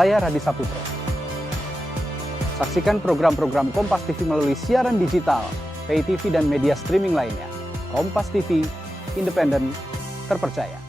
Saya Radi Saputro. Saksikan program-program Kompas TV melalui siaran digital, pay TV dan media streaming lainnya. Kompas TV, independen, terpercaya.